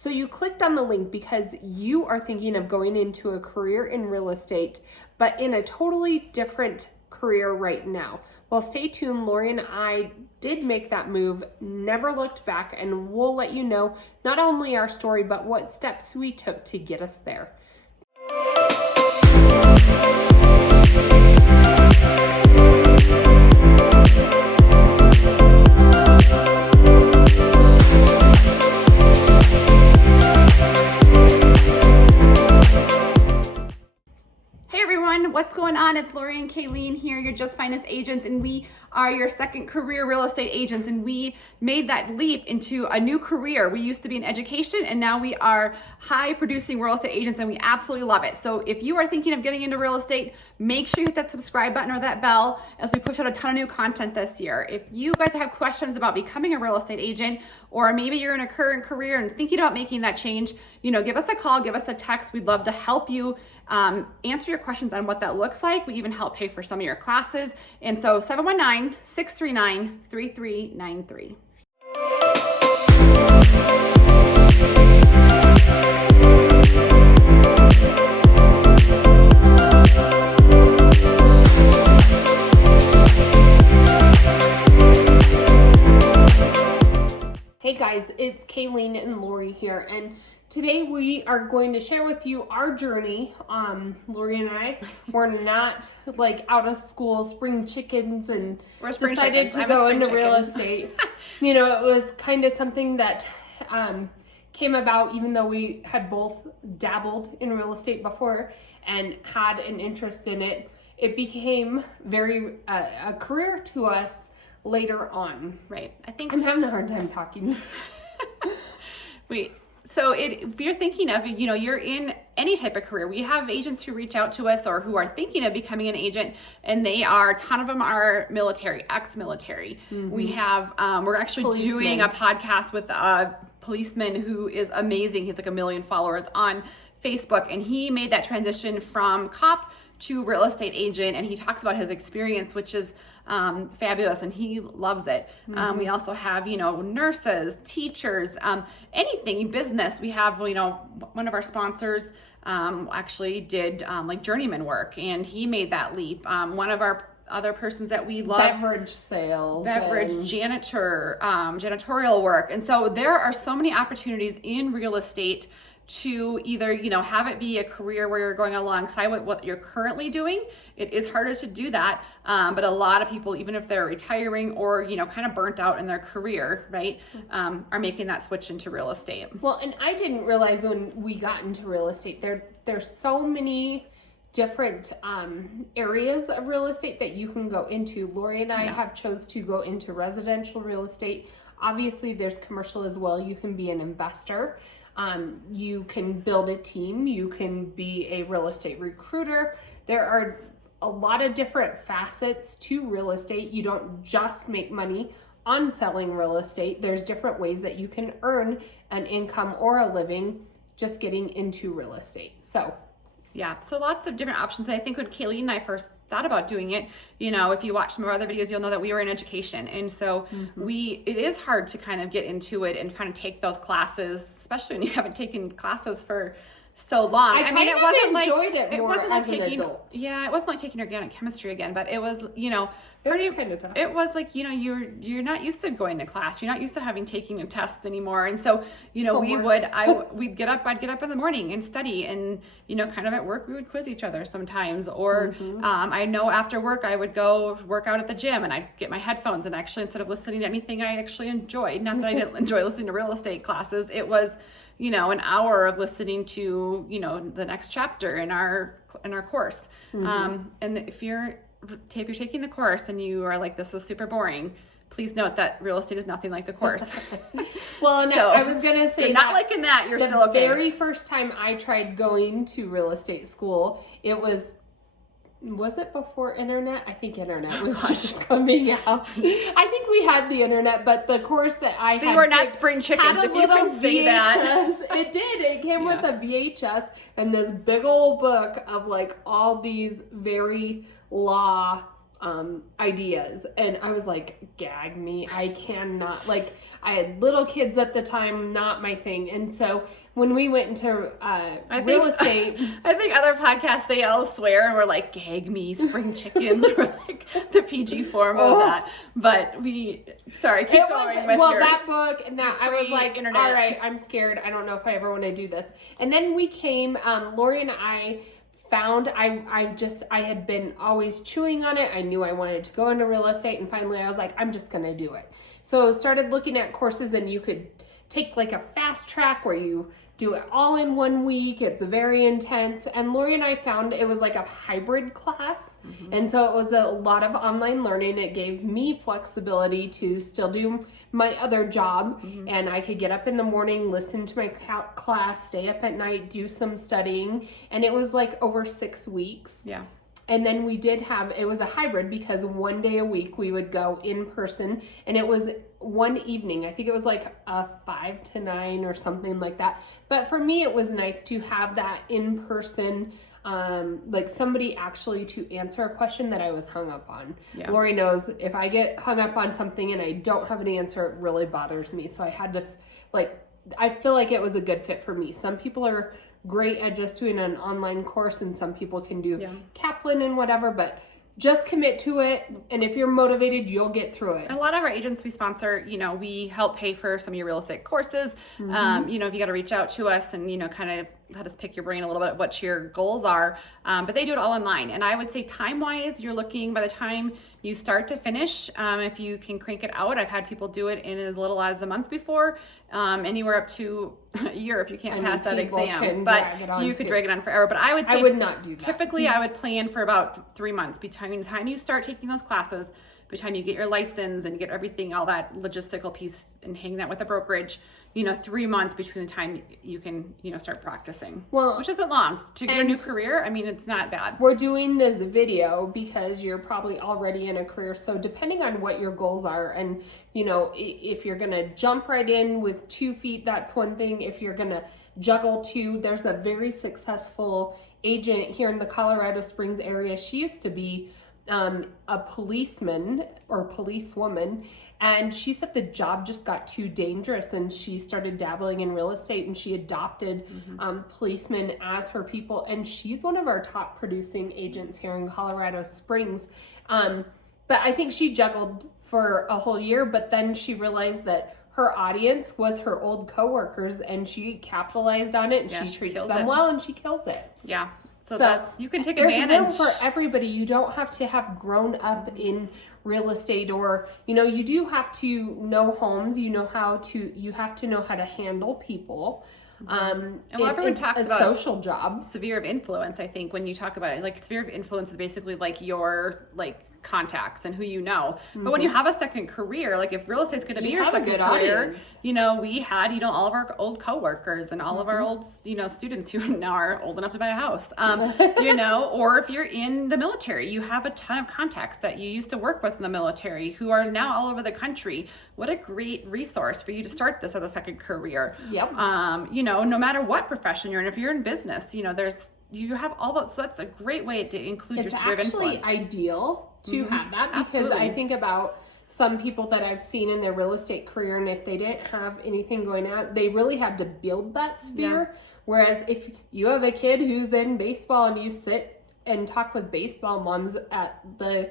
So you clicked on the link because you are thinking of going into a career in real estate, but in a totally different career right now. Well, stay tuned. Laurie and I did make that move, never looked back, and we'll let you know not only our story, but what steps we took to get us there. What's going on? It's Laurie and Kalene here, your Just Finest agents, and we are your second career real estate agents, and we made that leap into a new career. We used to be in education, and now we are high producing real estate agents, and we absolutely love it. So if you are thinking of getting into real estate, make sure you hit that subscribe button or that bell as we push out a ton of new content this year. If you guys have questions about becoming a real estate agent, or maybe you're in a current career and thinking about making that change, give us a call, give us a text. We'd love to help you answer your questions on what that looks like. We even help pay for some of your classes. And so 719-639-3393. Hey guys, it's Kalene and Laurie here, and today we are going to share with you our journey. Laurie and I were not like out of school spring chickens and decided to go into real estate. It was kind of something that came about even though we had both dabbled in real estate before and had an interest in it. It became very a career to us later on. Right. I'm having a hard time talking. So if you're thinking of, you're in any type of career, we have agents who reach out to us or who are thinking of becoming an agent, and a ton of them are military, ex-military. Mm-hmm. We have, we're actually doing a podcast with a policeman who is amazing. He's like 1 million followers on Facebook, and he made that transition from cop to real estate agent, and he talks about his experience, which is fabulous, and he loves it. Mm-hmm. We also have, nurses, teachers, anything, business. We have, one of our sponsors actually did like journeyman work, and he made that leap. One of our other persons that we love, beverage sales, janitorial work. And so there are so many opportunities in real estate to either, have it be a career where you're going alongside with what you're currently doing. It is harder to do that. But a lot of people, even if they're retiring or, kind of burnt out in their career, right, are making that switch into real estate. Well, and I didn't realize when we got into real estate, there's so many different areas of real estate that you can go into. Laurie and I have chose to go into residential real estate. Obviously, there's commercial as well. You can be an investor. You can build a team. You can be a real estate recruiter. There are a lot of different facets to real estate. You don't just make money on selling real estate. There's different ways that you can earn an income or a living just getting into real estate. So lots of different options. And I think when Kalene and I first thought about doing it, if you watch some of our other videos, you'll know that we were in education. And so it is hard to kind of get into it and kind of take those classes, especially when you haven't taken classes for so long. I mean, it wasn't enjoyed it more as an adult. Yeah, it wasn't like taking organic chemistry again, but it was, it was kind of tough. It was like, you're not used to going to class. You're not used to taking a test anymore. And so, I'd get up in the morning and study, and, kind of at work, we would quiz each other sometimes. Or I know after work, I would go work out at the gym, and I'd get my headphones, and actually, instead of listening to anything I actually enjoyed, not that I didn't enjoy listening to real estate classes, it was, an hour of listening to, the next chapter in our course. And if you're taking the course and you are like, this is super boring, please note that real estate is nothing like the course. Well, no, I was going to say, not liking that, you're still okay. The very first time I tried going to real estate school, it was it before internet? I think internet was just coming out. I think we had the internet, but the course that I had. So you were not spring chickens, if you can say that. It did. It came with a VHS and this big old book of like all these very law ideas. And I was like, gag me. I cannot, like, I had little kids at the time, not my thing. And so when we went into real estate. I think other podcasts, they all swear and we're like, gag me, spring chickens, or like the PG form of that. But sorry, keep going with that book and that I was like, internet. all right, I'm scared. I don't know if I ever want to do this. And then we came, Laurie and I found I had been always chewing on it. I knew I wanted to go into real estate, and finally I was like, I'm just gonna do it. So I started looking at courses, and you could take like a fast track where you do it all in 1 week. It's very intense. And Laurie and I found it was like a hybrid class. And so it was a lot of online learning. It gave me flexibility to still do my other job. And I could get up in the morning, listen to my class, stay up at night, do some studying. And it was like over 6 weeks. Yeah. And then we did it was a hybrid, because 1 day a week we would go in person, and it was one evening. I think it was like a 5 to 9 or something like that. But for me, it was nice to have that in person, like somebody actually to answer a question that I was hung up on. Yeah. Laurie knows if I get hung up on something and I don't have an answer, it really bothers me. So I had to, I feel like it was a good fit for me. Some people are great at just doing an online course, and some people can do Kaplan and whatever, but just commit to it, and if you're motivated, you'll get through it. A lot of our agents we sponsor, we help pay for some of your real estate courses. If you got to reach out to us and kind of let us pick your brain a little bit what your goals are, but they do it all online. And I would say time wise, you're looking, by the time you start to finish, if you can crank it out, I've had people do it in as little as a month before, anywhere up to a year if you can't pass that exam. But you could drag it on forever. But I would say I would not do that. Typically, I would plan for about 3 months between the time you start taking those classes, by the time you get your license and get everything, all that logistical piece, and hang that with a brokerage. 3 months between the time you can, start practicing. Well, which isn't long to get a new career. I mean, it's not bad. We're doing this video because you're probably already in a career. So depending on what your goals are, and if you're gonna jump right in with 2 feet, that's one thing. If you're gonna juggle two, there's a very successful agent here in the Colorado Springs area. She used to be a policeman or policewoman, and she said the job just got too dangerous, and she started dabbling in real estate, and she adopted policemen as her people, and she's one of our top producing agents here in Colorado Springs. But I think she juggled for a whole year, but then she realized that her audience was her old coworkers, and she capitalized on it, and she treats them well, and she kills it. Yeah. So that's, you can take advantage. There's room for everybody. You don't have to have grown up in real estate, or you do have to know homes. You have to know how to handle people. And everyone talks about social job. Sphere of influence. I think when you talk about it, sphere of influence is basically your contacts and who you know. But when you have a second career, if real estate's going to be your second career, we had all of our old coworkers and all of our old students who now are old enough to buy a house, or if you're in the military, you have a ton of contacts that you used to work with in the military who are now all over the country. What a great resource for you to start this as a second career. Yep. No matter what profession you're in, if you're in business, you have all that. So that's a great way to include your sphere of influence. It's actually ideal to have that, because I think about some people that I've seen in their real estate career, and if they didn't have anything going on, they really had to build that sphere. Yeah. Whereas if you have a kid who's in baseball and you sit and talk with baseball moms at the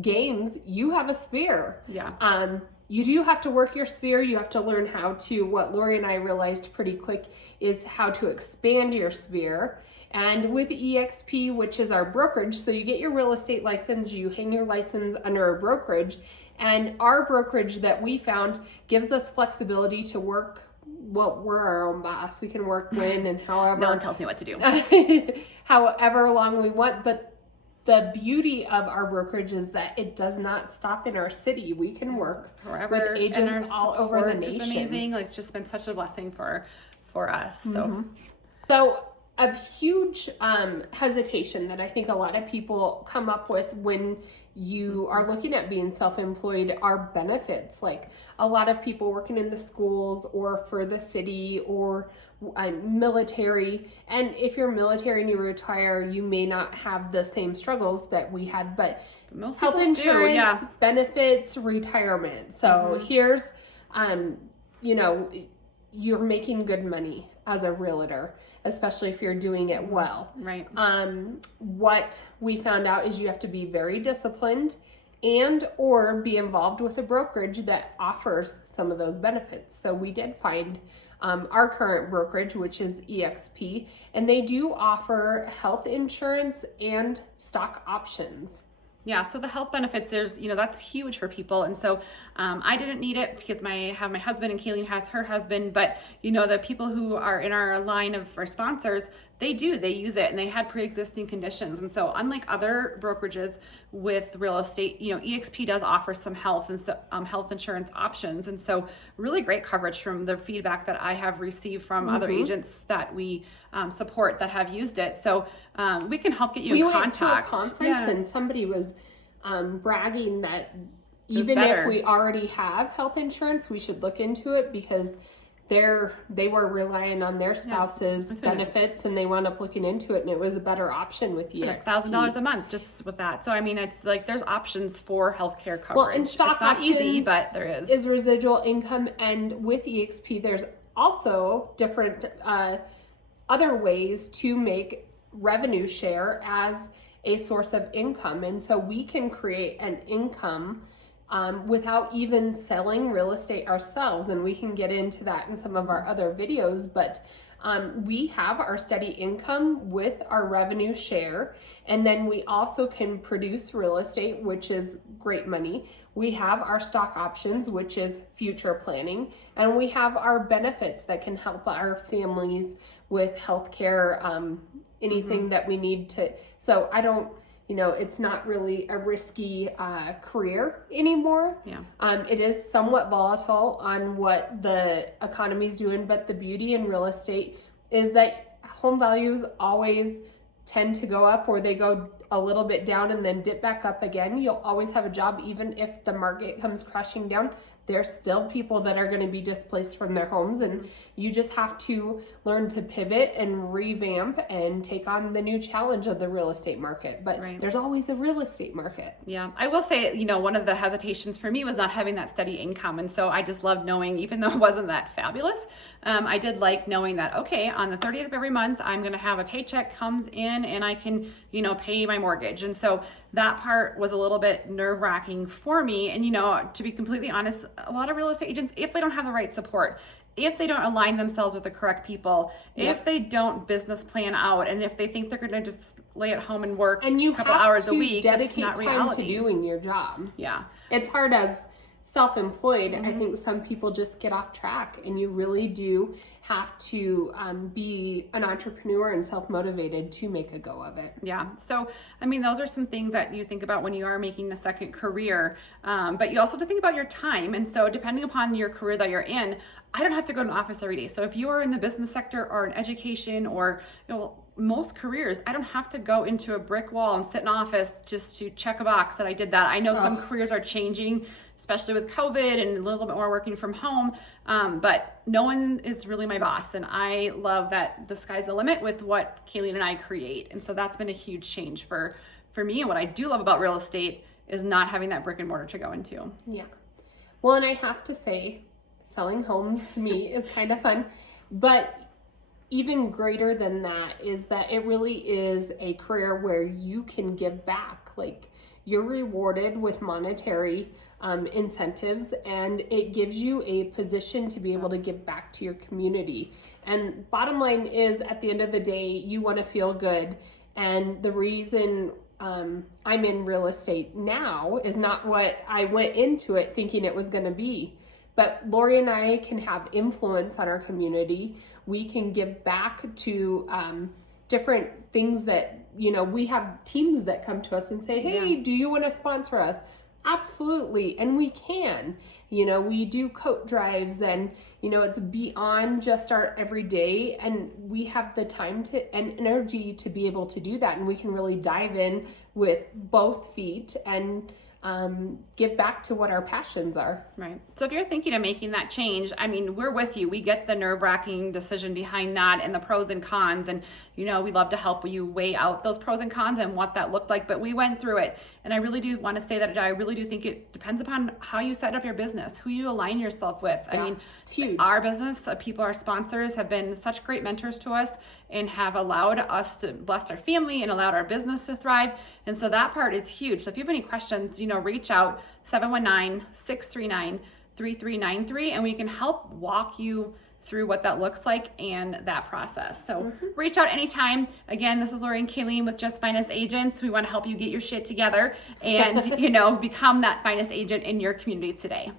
games, you have a sphere. Yeah. You do have to work your sphere. You have to learn how to, what Laurie and I realized pretty quick, is how to expand your sphere. And with EXP, which is our brokerage, so you get your real estate license, you hang your license under a brokerage, and our brokerage that we found gives us flexibility to work. Well, we're our own boss. We can work when and however. No one tells me what to do. However long we want. But the beauty of our brokerage is that it does not stop in our city. We can work forever with agents all over the nation. It's amazing. It's just been such a blessing for us. So. So a huge hesitation that I think a lot of people come up with when you are looking at being self-employed are benefits. Like a lot of people working in the schools or for the city or military. And if you're military and you retire, you may not have the same struggles that we had, but most health people insurance, do, yeah. benefits, retirement. So here's, you know, you're making good money as a realtor, especially if you're doing it well. Right. What we found out is you have to be very disciplined and or be involved with a brokerage that offers some of those benefits. So we did find our current brokerage, which is EXP, and they do offer health insurance and stock options. Yeah, so the health benefits, there's, you know, that's huge for people. And so I didn't need it because I have my husband and Kalene has her husband, but you know, the people who are in our line of our sponsors, they use it and they had pre-existing conditions. And so unlike other brokerages with real estate, you know, EXP does offer some health and health insurance options. And so really great coverage from the feedback that I have received from other agents that we support that have used it. So we can help get you in contact. We went to a conference and somebody was bragging that even if we already have health insurance, we should look into it because they were relying on their spouse's benefits and they wound up looking into it and it was a better option with EXP. $1,000 a month just with that. So I mean, it's like there's options for healthcare coverage. Well, and stock it's not options easy, but there is residual income, and with EXP there's also different other ways to make revenue share as a source of income. And so we can create an income without even selling real estate ourselves. And we can get into that in some of our other videos, but we have our steady income with our revenue share. And then we also can produce real estate, which is great money. We have our stock options, which is future planning. And we have our benefits that can help our families with healthcare, anything that we need to. So I don't, you know, it's not really a risky career anymore. Yeah. It is somewhat volatile on what the economy's doing, but the beauty in real estate is that home values always tend to go up or they go a little bit down and then dip back up again. You'll always have a job even if the market comes crashing down. There's still people that are going to be displaced from their homes, and you just have to learn to pivot and revamp and take on the new challenge of the real estate market. But there's always a real estate market. Yeah, I will say, you know, one of the hesitations for me was not having that steady income. And so I just loved knowing, even though it wasn't that fabulous, I did like knowing that, okay, on the 30th of every month, I'm going to have a paycheck comes in and I can, you know, pay my mortgage. And so that part was a little bit nerve-wracking for me. And, you know, to be completely honest, a lot of real estate agents, if they don't have the right support, if they don't align themselves with the correct people, if they don't business plan out, and if they think they're going to just lay at home and work and you a couple hours a week, dedicate that's not time reality. to doing your job. Yeah. It's hard as self-employed. I think some people just get off track, and you really do have to be an entrepreneur and self-motivated to make a go of it. Yeah. So, I mean, those are some things that you think about when you are making a second career, but you also have to think about your time. And so depending upon your career that you're in, I don't have to go to an office every day. So if you are in the business sector or in education or, you know, most careers, I don't have to go into a brick wall and sit in office just to check a box that I did that. I know some careers are changing, especially with COVID and a little bit more working from home. But no one is really my boss. And I love that the sky's the limit with what Kalene and I create. And so that's been a huge change for me. And what I do love about real estate is not having that brick and mortar to go into. Yeah. Well, and I have to say, selling homes to me is kind of fun, but even greater than that is that it really is a career where you can give back. Like, you're rewarded with monetary incentives, and it gives you a position to be able to give back to your community. And bottom line is, at the end of the day, you want to feel good. And the reason I'm in real estate now is not what I went into it thinking it was going to be. But Laurie and I can have influence on our community. We can give back to different things that, you know, we have teams that come to us and say, hey, do you want to sponsor us? Absolutely. And we can, we do coat drives and, it's beyond just our everyday, and we have the time and energy to be able to do that. And we can really dive in with both feet and give back to what our passions are. Right. So if you're thinking of making that change, I mean, we're with you. We get the nerve-wracking decision behind that and the pros and cons. And, we love to help you weigh out those pros and cons and what that looked like. But we went through it. And I really do want to say that I really do think it depends upon how you set up your business, who you align yourself with. Yeah, I mean, it's huge. Our business, people, our sponsors have been such great mentors to us and have allowed us to bless our family and allowed our business to thrive. And so that part is huge. So if you have any questions, reach out 719-639-3393 and we can help walk you through what that looks like and that process. So reach out anytime. Again, this is Laurie and Kalene with Just Finest Agents. We want to help you get your shit together and, become that finest agent in your community today.